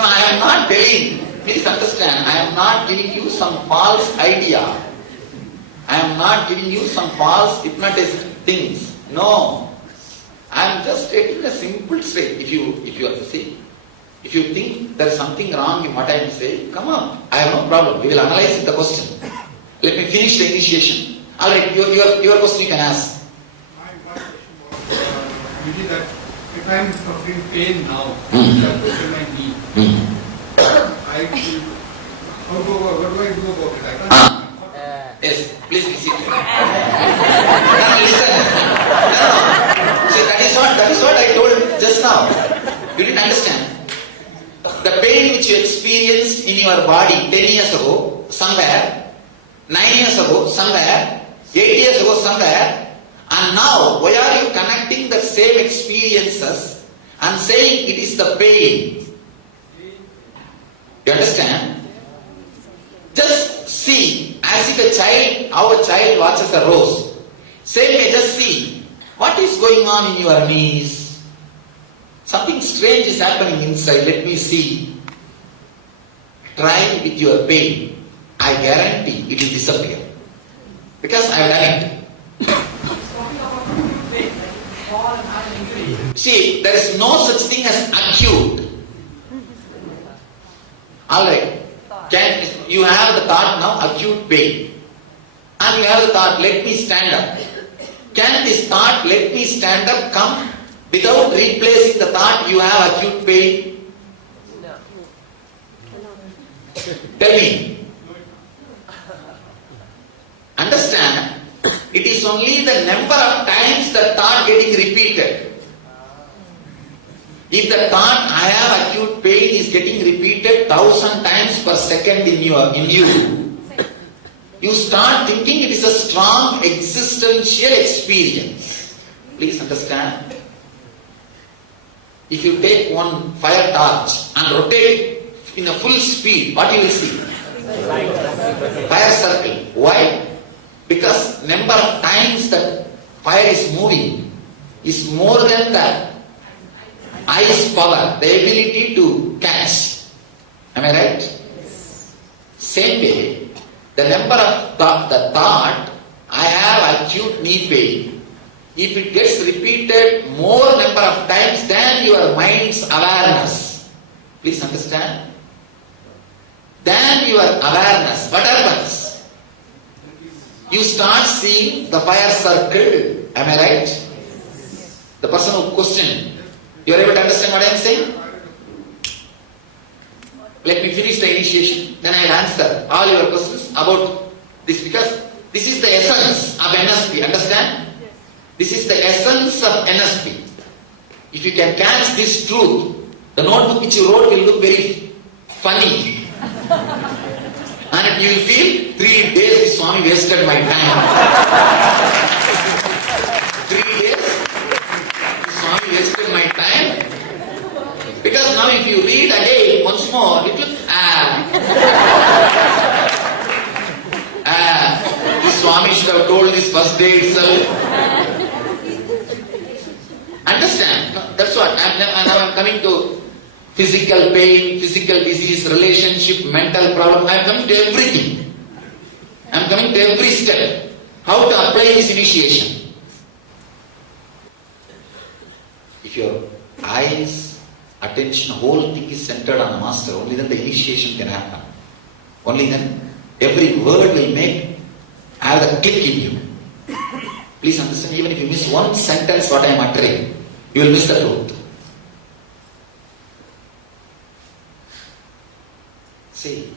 No, I am not telling. Please understand, I am not giving you some false idea. I am not giving you some false hypnotist things. No. I am just taking a simple step. If you see, if you think there is something wrong in what I am saying, come on. I have no problem. We will analyze the question. Let me finish the initiation. Alright, your question you can ask. My question was that if I am suffering pain now, in my knee, what do I do about it? I can't. Yes, please listen. No, listen. No. See, that is what I told just now. You didn't understand. The pain which you experienced in your body 10 years ago, somewhere, 9 years ago, somewhere, 8 years ago, somewhere, and now, why are you connecting the same experiences and saying it is the pain? You understand? Just see, as if a child, how a child watches a rose. Same way, just see, what is going on in your knees? Something strange is happening inside, let me see. Try with your pain. I guarantee it will disappear. Because I have done it. See, there is no such thing as acute. Alright. You have the thought now, acute pain. And you have the thought, let me stand up. Can this thought, let me stand up, come without replacing the thought, you have acute pain? No. Tell me. Understand, it is only the number of times the thought getting repeated. If the thought, I have acute pain, is getting repeated 1,000 times per second in you, you start thinking it is a strong existential experience. Please understand. If you take one fire torch and rotate it in a full speed, what you will see? Fire circle. Why? Because number of times that fire is moving is more than the eye's power, the ability to catch. Am I right? Same way, the number of the thought, I have acute knee pain, if it gets repeated more number of times than your mind's awareness, please understand, than your awareness, what happens? You start seeing the fire circle. Am I right? The person who questioned, you are able to understand what I am saying? Let me finish the initiation, then I will answer all your questions about this, because this is the essence of NSP, understand? This is the essence of NSP. If you can catch this truth, the notebook which you wrote will look very funny. And you will feel, 3 days this Swami wasted my time. 3 days, this Swami wasted my time. Because now if you read again once more, it looks, this Swami should have told this first day itself. Understand? That's what. Now I'm coming to physical pain, physical disease, relationship, mental problem. I'm coming to everything. I'm coming to every step. How to apply this initiation. If your eyes, attention, whole thing is centered on the master, only then the initiation can happen. Only then every word will have the click in you. Please understand, even if you miss one sentence what I am uttering, you will miss the truth. See,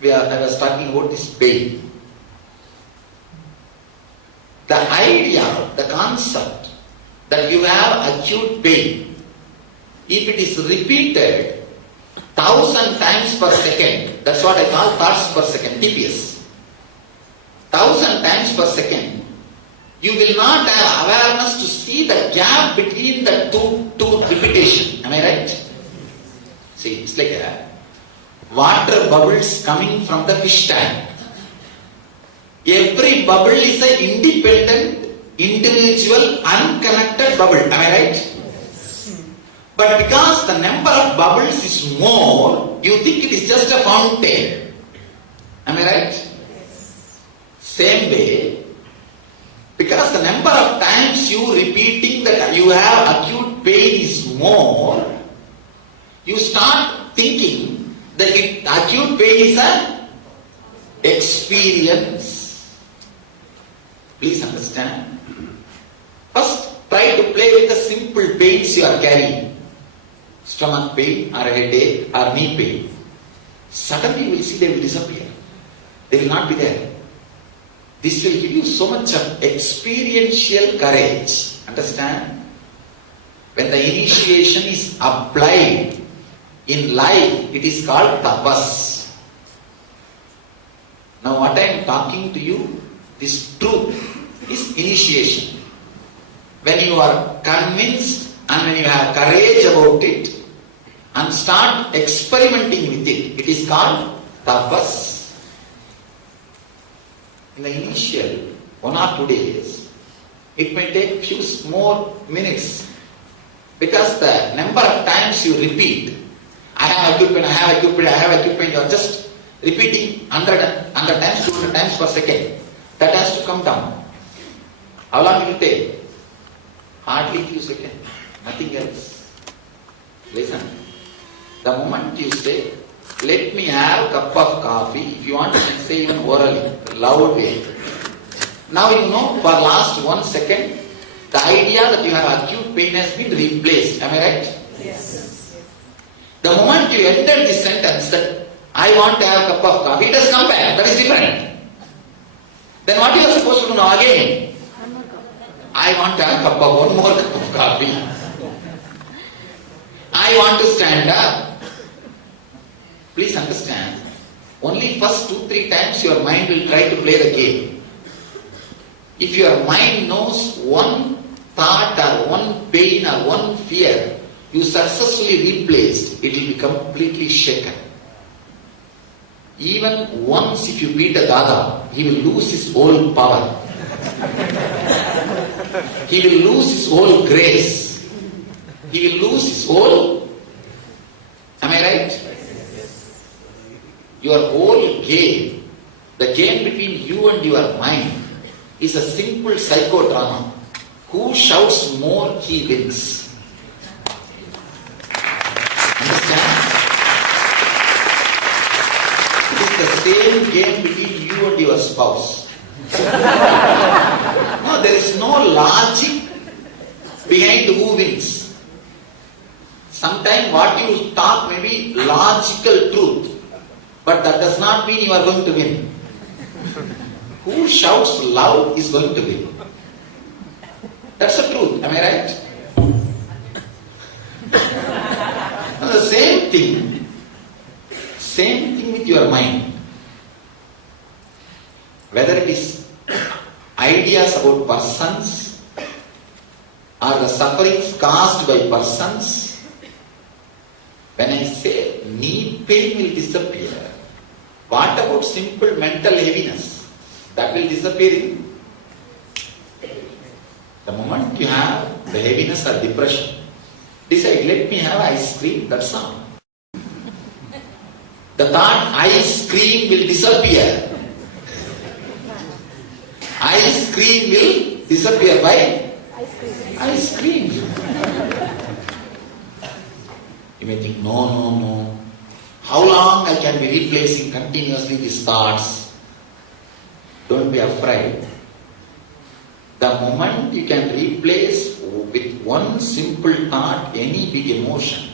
I was talking about this pain. The idea, the concept that you have acute pain, if it is repeated 1,000 times per second, that's what I call thoughts per second, TPS. 1,000 times per second, you will not have awareness to see the gap between the two repetition. Am I right? See, it's like water bubbles coming from the fish tank. Every bubble is an independent, individual, unconnected bubble. Am I right? But because the number of bubbles is more, you think it is just a fountain. Am I right? Same way, because the number of times you repeating that you have acute pain is more, you start thinking that acute pain is an experience. Please understand. First, try to play with the simple pains you are carrying. Stomach pain or headache or knee pain. Suddenly you will see they will disappear. They will not be there. This will give you so much of experiential courage. Understand? When the initiation is applied in life, it is called tapas. Now what I am talking to you, this truth is initiation. When you are convinced and when you have courage about it and start experimenting with it, it is called tapas. In the initial 1 or 2 days, it may take few more minutes because the number of times you repeat, I have acute pain, I have acute pain, I have acute pain, you are just repeating 100 times, 200 times per second. That has to come down. How long will it take? Hardly few seconds, nothing else. Listen. The moment you say, let me have a cup of coffee, if you want to say even orally, loudly. Now you know for last 1 second, the idea that you have acute pain has been replaced. Am I right? Yes. The moment you enter this sentence that I want to have a cup of coffee, it has come back. That is different. Then what you are supposed to do now again? I want to have a cup of one more cup of coffee. I want to stand up. Please understand, only first 2-3 times your mind will try to play the game. If your mind knows one thought or one pain or one fear you successfully replaced, it will be completely shaken. Even once if you beat a Dada, he will lose his whole power. He will lose his whole grace. He will lose his whole... Am I right? Your whole game, the game between you and your mind, is a simple psychodrama. Who shouts more, he wins. Understand? It is the same game between you and your spouse. No, there is no logic behind who wins. Sometimes what you talk may be logical truth, but that does not mean you are going to win. Who shouts loud is going to win. That's the truth. Am I right? Now the same thing with your mind. Whether it is ideas about persons or the sufferings caused by persons, when I say knee pain will disappear, what about simple mental heaviness? That will disappear. The moment you have the heaviness or depression, decide, let me have ice cream, that's all. The thought ice cream will disappear. Ice cream will disappear by ice cream. You may think, no. How long I can be replacing continuously these thoughts? Don't be afraid. The moment you can replace with one simple thought any big emotion,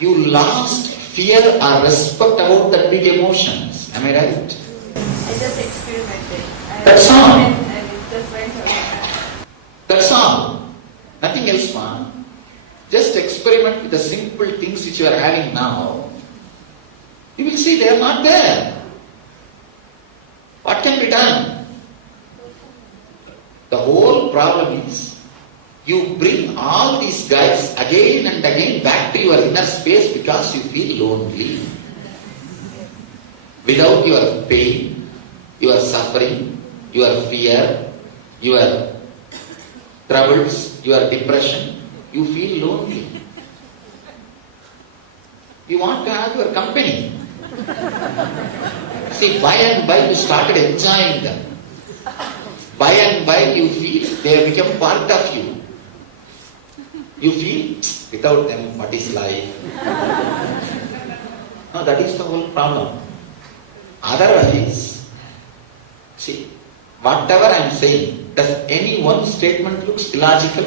you lost fear or respect about that big emotions. Am I right? I just experimented. That's all. And it just went away. That's all. Nothing else, man. Just experiment with the simple things which you are having now. You will see they are not there. What can be done? The whole problem is you bring all these guys again and again back to your inner space because you feel lonely. Without your pain, your suffering, your fear, your troubles, your depression, you feel lonely. You want to have your company. See, by and by you started enjoying them. By and by you feel they have become part of you. You feel, without them, what is life? No, that is the whole problem. Otherwise, see, whatever I am saying, does any one statement looks illogical?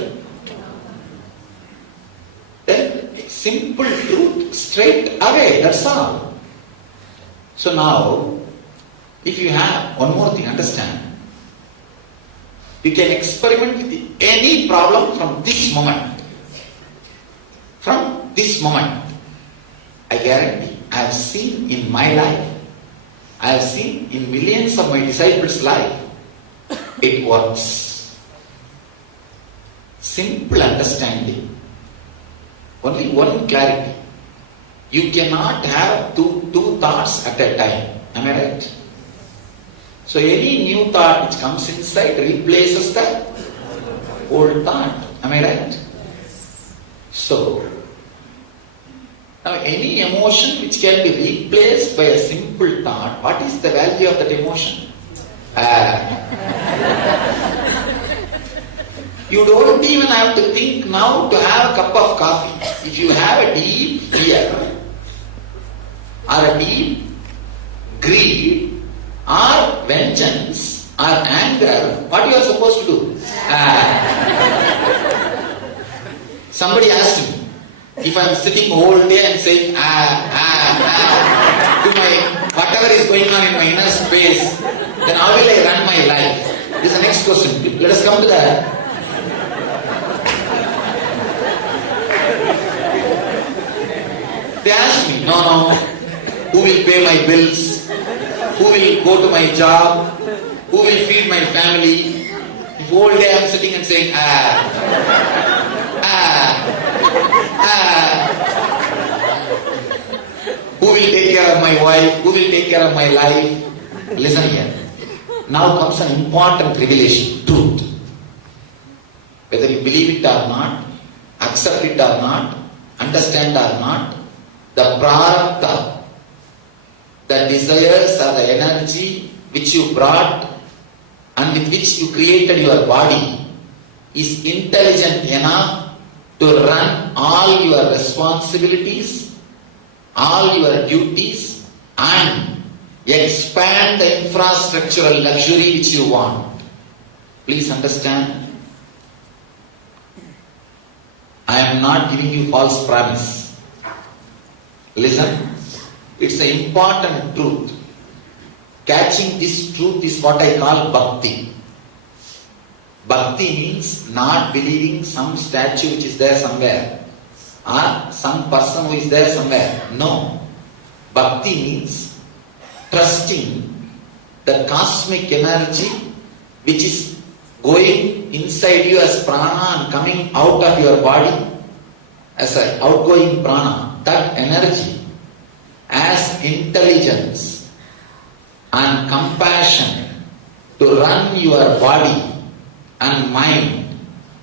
Then simple truth straight away, that's all. So now, if you have one more thing, understand, you can experiment with any problem from this moment. From this moment, I guarantee, I have seen in my life, I have seen in millions of my disciples' life, it works. Simple understanding. Only one clarity. You cannot have two thoughts at a time. Am I right? So any new thought which comes inside replaces the old thought. Am I right? So, now any emotion which can be replaced by a simple thought, what is the value of that emotion? You don't even have to think now to have a cup of coffee. If you have a deep fear or a deep greed or vengeance or anger, what you are supposed to do? Somebody asked me, if I am sitting all day and saying to my whatever is going on in my inner space, then how will I run my life? This is the next question. Let us come to that. They asked me, no, who will pay my bills? Who will go to my job? Who will feed my family? If all day I am sitting and saying, who will take care of my wife? Who will take care of my life? Listen here. Now comes an important revelation, truth. Whether you believe it or not, accept it or not, understand or not, the prarabdha, the desires or the energy which you brought and with which you created your body is intelligent enough to run all your responsibilities, all your duties and expand the infrastructural luxury which you want. Please understand, I am not giving you false promise. Listen, it's an important truth. Catching this truth is what I call bhakti. Bhakti means not believing some statue which is there somewhere or some person who is there somewhere. No. Bhakti means trusting the cosmic energy which is going inside you as prana and coming out of your body as an outgoing prana. That energy as intelligence and compassion to run your body and mind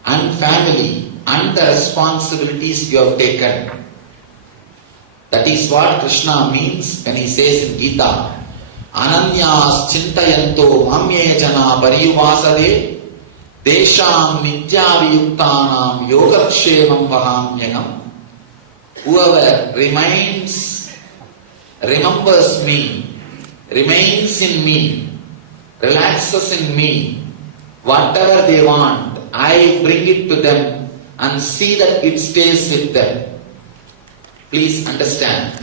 and family and the responsibilities you have taken. That is what Krishna means when he says in Gita, Ananyas chintayanto mamye jana pariyuvasade desham nityaviyuktanam yogakshemam vahamyaham. Whoever remembers me, remains in me, relaxes in me, whatever they want, I bring it to them and see that it stays with them. Please understand.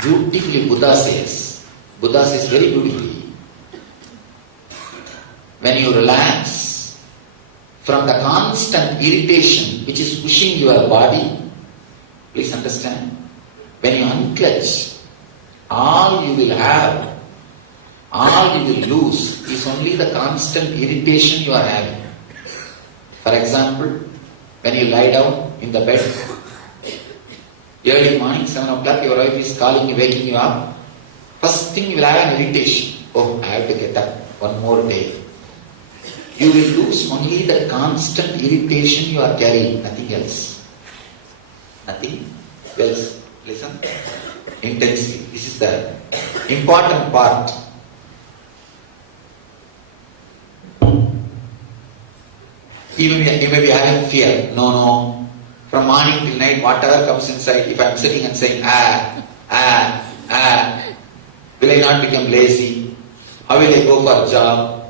Beautifully Buddha says very beautifully, when you relax from the constant irritation which is pushing your body, please understand, when you unclutch, all you will have, all you will lose is only the constant irritation you are having. For example, when you lie down in the bed, early morning, 7 o'clock, your wife is calling you, waking you up, first thing you will have an irritation. Oh, I have to get up one more day. You will lose only the constant irritation you are carrying, nothing else. Nothing else. Listen intensely. This is the important part. You may be having fear. No. From morning till night, whatever comes inside, if I am sitting and saying, will I not become lazy? How will I go for a job?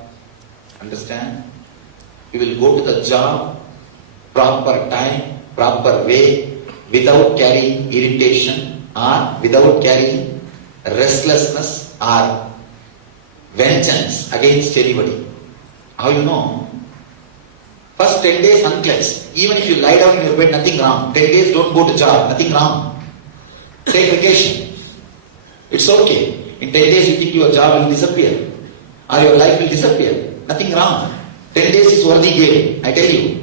Understand? You will go to the job, proper time, proper way, without carrying irritation or without carrying restlessness or vengeance against anybody. How you know? First 10 days uncleansed. Even if you lie down in your bed, nothing wrong. 10 days don't go to job, nothing wrong. Take vacation. It's okay. In 10 days you think your job will disappear or your life will disappear. Nothing wrong. 10 days is worthy game, I tell you.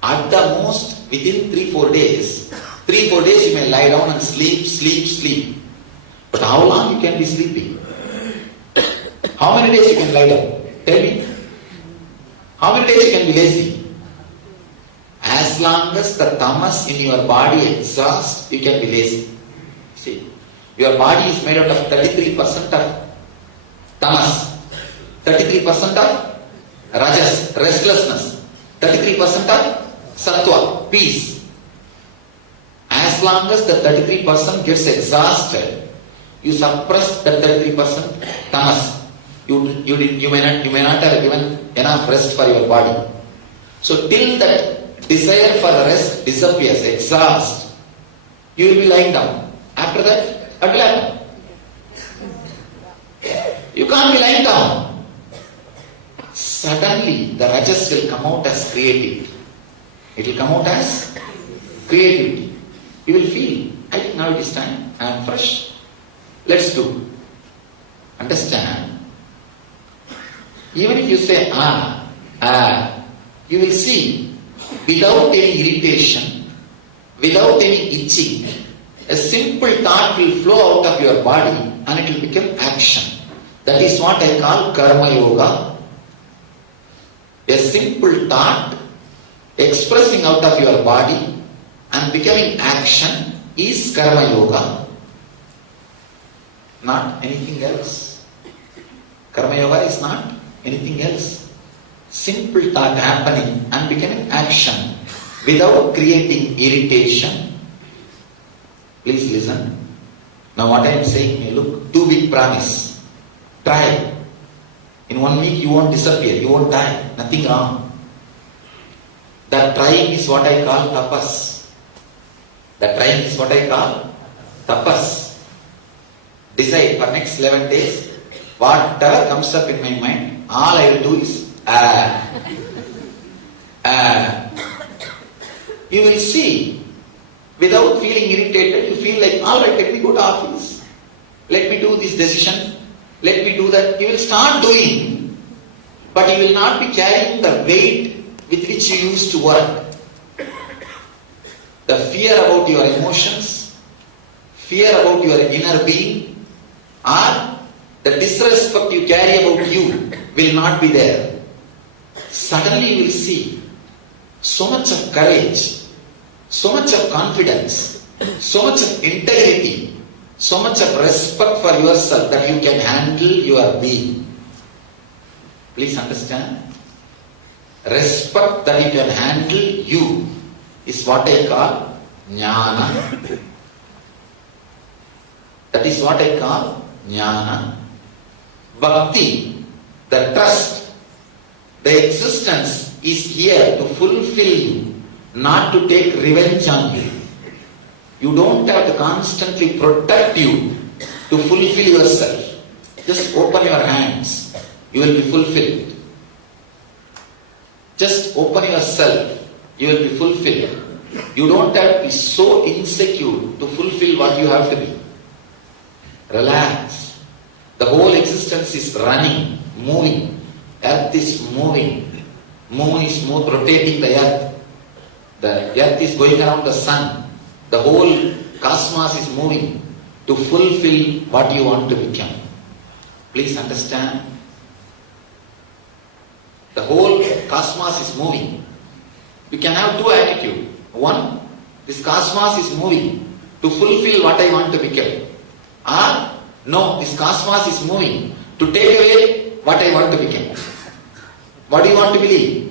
At the most, within 3-4 days, 3-4 days you may lie down and sleep. But how long you can be sleeping? How many days you can lie down? Tell me. How many days you can be lazy? As long as the tamas in your body exhausts, you can be lazy. See, your body is made out of 33% of tamas, 33% of rajas, restlessness, 33% of sattva, peace. As long as the 33% gets exhausted, you suppress the 33% tamas. You may not have given enough rest for your body. So till that desire for rest disappears, exhaust, you will be lying down. After that, what will happen? You can't be lying down. Suddenly the rajas will come out as creativity. It will come out as creativity. You will feel, I think now it is time, I am fresh. Let's do. Understand? Even if you say you will see, without any irritation, without any itching, a simple thought will flow out of your body and it will become action. That is what I call karma yoga. A simple thought expressing out of your body and becoming action is karma yoga, not anything else. Karma yoga is not anything else. Simple thought happening and becoming action without creating irritation. Please listen. Now what I am saying may look too big promise. Try. In 1 week you won't disappear, you won't die. Nothing wrong. That trying is what I call tapas. That trying is what I call tapas. Decide for next 11 days, whatever comes up in my mind, all I will do is You will see, without feeling irritated, you feel like, alright, let me go to office. Let me do this decision. Let me do that. You will start doing, but you will not be carrying the weight with which you used to work. The fear about your emotions, fear about your inner being, or the disrespect you carry about you will not be there. Suddenly you will see so much of courage, so much of confidence, so much of integrity, so much of respect for yourself that you can handle your being. Please understand. Respect that you can handle you is what I call jnana. That is what I call jnana. Bhakti, the trust, the existence is here to fulfill you, not to take revenge on you. You don't have to constantly protect you to fulfill yourself. Just open your hands, you will be fulfilled. Just open yourself, you will be fulfilled. You don't have to be so insecure to fulfill what you have to be. Relax. The whole existence is running, moving. Earth is moving. Moon is rotating the earth. The earth is going around the sun. The whole cosmos is moving to fulfill what you want to become. Please understand. The whole cosmos is moving. You can have two attitudes. One, this cosmos is moving to fulfill what I want to become. Or, no, this cosmos is moving to take away what I want to become. What do you want to believe?